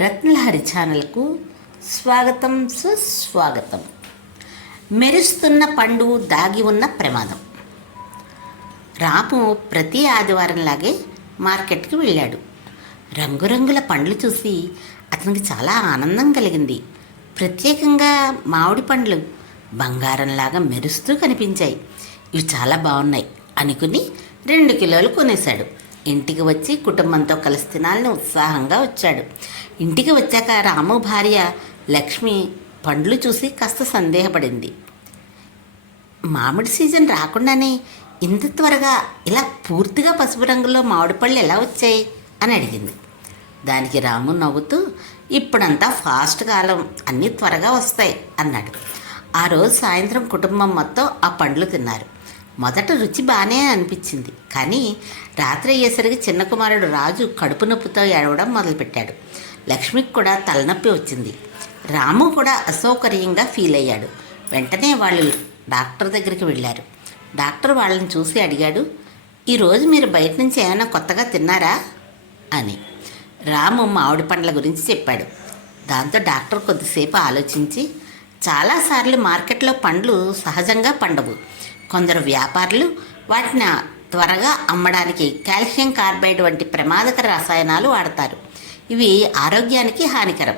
రత్నలహరి ఛానల్కు స్వాగతం, సుస్వాగతం. మెరుస్తున్న పండు, దాగి ఉన్న ప్రమాదం. రాము ప్రతి ఆదివారంలాగే మార్కెట్కి వెళ్ళాడు. రంగురంగుల పండ్లు చూసి అతనికి చాలా ఆనందం కలిగింది. ప్రత్యేకంగా మామిడి పండ్లు బంగారంలాగా మెరుస్తూ కనిపించాయి. ఇవి చాలా బాగున్నాయి అనుకుని 2 కిలోలు కొనేశాడు. ఇంటికి వచ్చి కుటుంబంతో కలిసి తినాలని ఉత్సాహంగా వచ్చాడు. ఇంటికి వచ్చాక రాము భార్య లక్ష్మి పండ్లు చూసి కాస్త సందేహపడింది. మామిడి సీజన్ రాకుండానే ఇంత త్వరగా ఇలా పూర్తిగా పసుపు రంగులో మామిడి పళ్ళు ఎలా వచ్చాయి అని అడిగింది. దానికి రాము నవ్వుతూ, ఇప్పుడంతా ఫాస్ట్ కాలం, అన్నీ త్వరగా వస్తాయి అన్నాడు. ఆ రోజు సాయంత్రం కుటుంబం మొత్తం ఆ పండ్లు తిన్నారు. మొదట రుచి బాగానే అనిపించింది, కానీ రాత్రి అయ్యేసరికి చిన్న కుమారుడు రాజు కడుపు నొప్పితో ఏడవడం మొదలుపెట్టాడు. లక్ష్మికి కూడా తలనొప్పి వచ్చింది. రాము కూడా అసౌకర్యంగా ఫీల్ అయ్యాడు. వెంటనే వాళ్ళు డాక్టర్ దగ్గరికి వెళ్ళారు. డాక్టర్ వాళ్ళని చూసి అడిగాడు, ఈరోజు మీరు బయట నుంచి ఏమైనా కొత్తగా తిన్నారా అని. రాము మామిడి పండ్ల గురించి చెప్పాడు. దాంతో డాక్టర్ కొద్దిసేపు ఆలోచించి, చాలాసార్లు మార్కెట్లో పండ్లు సహజంగా పండవు. కొందరు వ్యాపారులు వాటిని త్వరగా అమ్మడానికి కాల్షియం కార్బైడ్ వంటి ప్రమాదకర రసాయనాలు వాడతారు. ఇవి ఆరోగ్యానికి హానికరం.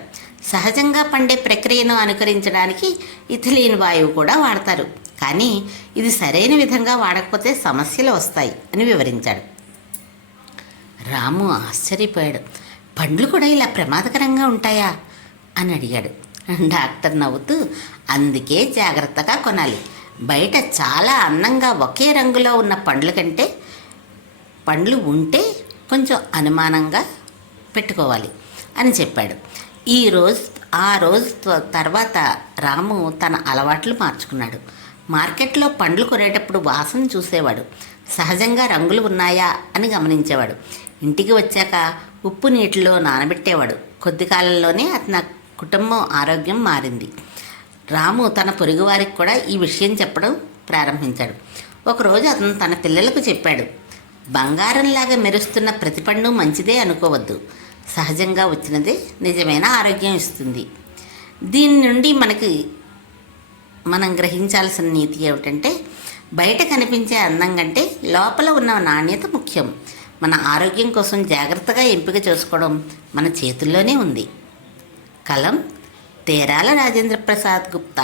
సహజంగా పండే ప్రక్రియను అనుకరించడానికి ఇథిలీన్ వాయువు కూడా వాడతారు. కానీ ఇది సరైన విధంగా వాడకపోతే సమస్యలు వస్తాయి అని వివరించాడు. రాము ఆశ్చర్యపోయాడు. పండ్లు కూడా ఇలా ప్రమాదకరంగా ఉంటాయా అని అడిగాడు. డాక్టర్ నవ్వుతూ, అందుకే జాగ్రత్తగా కొనాలి. బయట చాలా అందంగా ఒకే రంగులో ఉన్న పండ్ల కంటే పండ్లు ఉంటే కొంచెం అనుమానంగా పెట్టుకోవాలి అని చెప్పాడు. ఆ రోజు తర్వాత రాము తన అలవాట్లు మార్చుకున్నాడు. మార్కెట్లో పండ్లు కొనేటప్పుడు వాసన చూసేవాడు. సహజంగా రంగులు ఉన్నాయా అని గమనించేవాడు. ఇంటికి వచ్చాక ఉప్పు నీటిలో నానబెట్టేవాడు. కొద్ది కాలంలోనే అతని కుటుంబం ఆరోగ్యం మారింది. రాము తన పొరుగువారికి కూడా ఈ విషయం చెప్పడం ప్రారంభించాడు. ఒకరోజు అతను తన పిల్లలకు చెప్పాడు, బంగారంలాగా మెరుస్తున్న ప్రతి పండు మంచిదే అనుకోవద్దు. సహజంగా వచ్చినదే నిజమైన ఆరోగ్యం ఇస్తుంది. దీని నుండి మనం గ్రహించాల్సిన నీతి ఏమిటంటే, బయట కనిపించే అందం కంటే లోపల ఉన్న నాణ్యత ముఖ్యం. మన ఆరోగ్యం కోసం జాగ్రత్తగా ఎంపిక చేసుకోవడం మన చేతుల్లోనే ఉంది. కలం తేరాల రాజేంద్ర ప్రసాద్ గుప్తా.